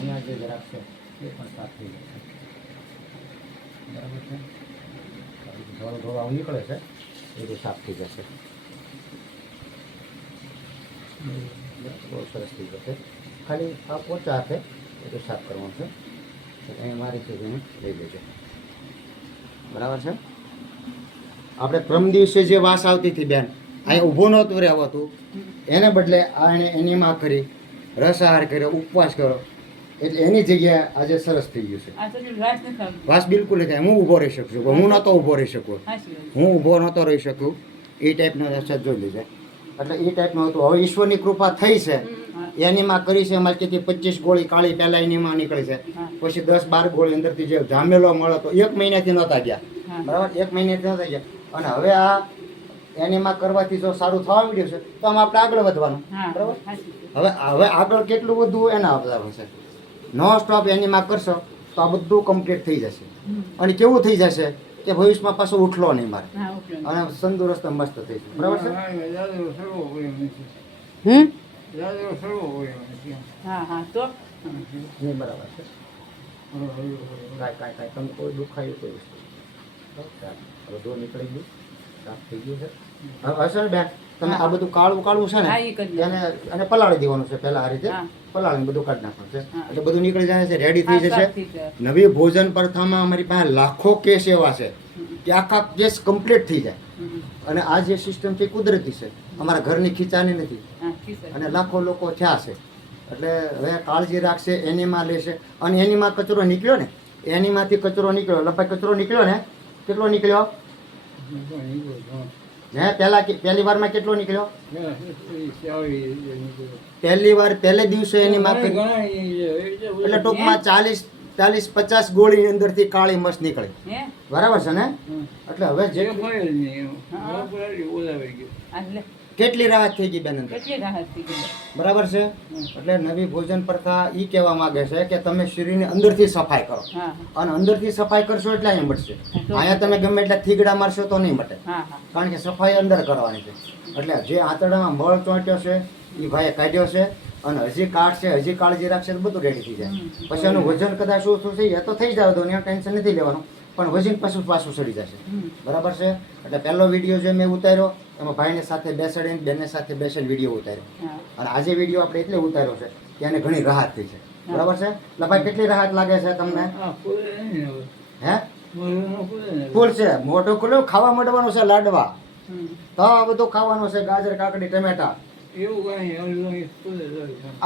અહીંયા જે જરાક છે, એ પણ સાફ થઈ જશે બરાબર છે? ધોળ ધોળ આવું નીકળે છે, એ બધું સાફ થઈ જશે. બહુ સરસ થઈ જશે. ખાલી આ પોચા હાથે તો સાફ કરવાનું છે. અહીં મારી છે એને લઈ લેજો. બરાબર છે? આપણે પ્રમ દિવસે જે વાસ આવતી હતી બેન અહીં ઊભો નહોતું રહેવાતું એને બદલે આ એને એનીમાં કરી, રસાહાર કર્યો, ઉપવાસ કર્યો. એટલે એની જગ્યાએ આજે સરસ થઈ ગયું છે. વાસ બિલકુલ નથી હું ઊભો રહી શકું છું. હું નહોતો ઊભો રહી શકું. હું ઊભો નહોતો રહી શકું. એ ટાઈપનો રસ્તા જોઈ લીધા. એટલે એ ટાઈપનું હતું. હવે ઈશ્વરની કૃપા થઈ છે. એનીમાં કરી છે. માર્કેટથી પચીસ ગોળી કાળી પહેલાં એનીમાં નીકળી છે. પછી દસ બાર ગોળી અંદરથી જે જામેલો મળે તો એક મહિનાથી નહોતા ગયા. બરાબર? એક મહિનાથી નહોતા ગયા. અને હવે આ એનીમાં કરવાથી જો સારું થવા મળ્યું છે તો આમ આપણે આગળ વધવાનું. બરાબર? હવે હવે આગળ કેટલું વધવું એના આધાર છે. નો સ્ટોપ એનીમાં કરશો તો આ બધું કમ્પ્લીટ થઈ જશે. અને કેવું થઈ જશે કે ભવિષ્યમાં પાછો ઉઠલો નહીં મારે. અને તંદુરસ્ત મસ્ત થઈ જશે. બરાબર છે? હમ? હા, હા, તો? નહીં બરાબર છે. કાંઈ કાંઈ કાંઈ તમને કોઈ દુખાયું કોઈ વસ્તુ. બધું નીકળી ગયું. સાફ થઈ ગયું છે. હવે અસર બેન? તમે આ બધું કાળું કાળું છે ને એને એને અને પલાળી દેવાનું છે પહેલા આ રીતે. પલાળી પલાળીને બધું કાઢી નાખવાનું છે. એટલે બધું નીકળી જાય છે રેડી થઈ જશે. નવી ભોજન પ્રથામાં અમારી પાસે લાખો કેસ એવા છે કે આખા કેસ કમ્પ્લીટ થઈ જાય. અને આ જે સિસ્ટમ છે કુદરતી છે. અમારા ઘરની ખીચાની નથી. અને લાખો લોકો થયા છે. એટલે હવે કાળજી રાખશે એનીમાં લેશે. અને એનીમાં કચરો નીકળ્યો ને એનીમાંથી કચરો નીકળ્યો. લગભગ કચરો નીકળ્યો ને કેટલો નીકળ્યો? હે પહેલા પહેલી વારમાં કેટલો નીકળ્યો? પહેલી વાર પહેલે દિવસે એની માફી. એટલે ટૂંકમાં ચાલીસ ચાલીસ પચાસ ગોળી અંદરથી કાળી મસ નીકળી. બરાબર છે ને? એટલે હવે જે આ લે. કેટલી રાહત થઈ ગઈ બેન કેટલી રાહત થઈ ગઈ. બરાબર છે? એટલે નવી ભોજન પ્રથા એ કહેવા માંગે છે કે તમે શરીરની અંદરથી સફાઈ કરો. અને અંદરથી સફાઈ કરશો એટલે અહીંયા મળશે. અહીંયા તમે ગમે એટલા થીગડા મારશો તો નહીં મટે. કારણ કે સફાઈ અંદર કરવાની છે. એટલે જે આંતરડામાં મળ ચોંટ્યો છે એ ભાઈએ કાઢ્યો છે અને હજી કાઢશે હજી કાળજી રાખશે તો બધું રેડી થઈ જાય. પછી એનું વજન કદાચ ઓછું થઈ જાય તો થઈ જાય તો ત્યાં ટેન્શન નથી લેવાનું. પણ વજન પાછું પાછું ચડી જશે. બરાબર છે? એટલે પહેલો વીડિયો જે મેં ઉતાર્યો એમાં ભાઈને સાથે બેસાડીને બેને સાથે બેસીને વીડિયો ઉતાર્યો. અને આજે વીડિયો આપણે એટલે ઉતાર્યો છે કે એને ઘણી રાહત થઈ છે. બરાબર છે? એટલે ભાઈ કેટલી રાહત લાગે છે તમને? હે ફૂલ છે મોટો ખુલ્લો ખાવા માંડવાનું છે લાડવા. તો આ બધું ખાવાનું છે ગાજર કાકડી ટમેટા.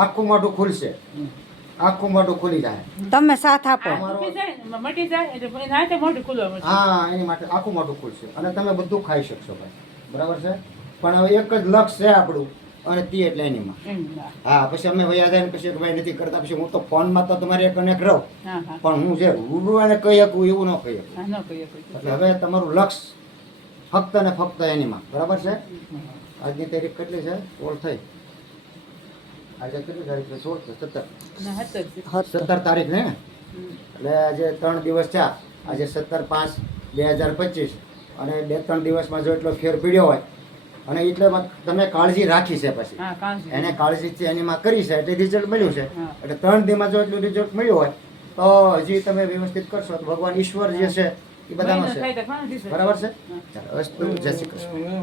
આખું મોઢું ખુલશે. આખું મોઢું ખુલી જાય. તમે સાથ આપો. મોઢું. હા એની માટે આખું મોઢું ખુલશે. અને તમે બધું ખાઈ શકશો ભાઈ. બરાબર છે? પણ હવે એક જ લક્ષ છે આપણું અને તી એટલે એનીમાં હા પછી અમે વયા જાય પછી ભાઈ નથી કરતા પછી હું તો ફોનમાં તો તમારે એક અનેક રહું. હા, હા. પણ હું જે રૂબરૂ એને કહી શકું એવું ન કહી શકું. કહીએ એટલે હવે તમારું લક્ષ ફક્ત ને ફક્ત એનીમાં બરાબર છે? આજની તારીખ કેટલી છે? સોળ થઈ. આજે કેટલી તારીખ છે? સોળ છે? સત્તર. સત્તર તારીખ ને? એટલે આજે ત્રણ દિવસ થયા. આજે સત્તર પાંચ બે હજાર પચીસ. અને બે ત્રણ દિવસમાં જો એટલો ફેર પીડ્યો હોય અને એટલે તમે કાળજી રાખી છે પછી. એને કાળજી. એને એનીમાં કરી છે એટલે રિઝલ્ટ મળ્યું છે. એટલે ત્રણ દિનમાં જો એટલું રિઝલ્ટ મળ્યું હોય તો હજી તમે વ્યવસ્થિત કરશો તો ભગવાન ઈશ્વર જે છે એ બધાનો છે. બરાબર છે? અસ્તુ જય શ્રી કૃષ્ણ.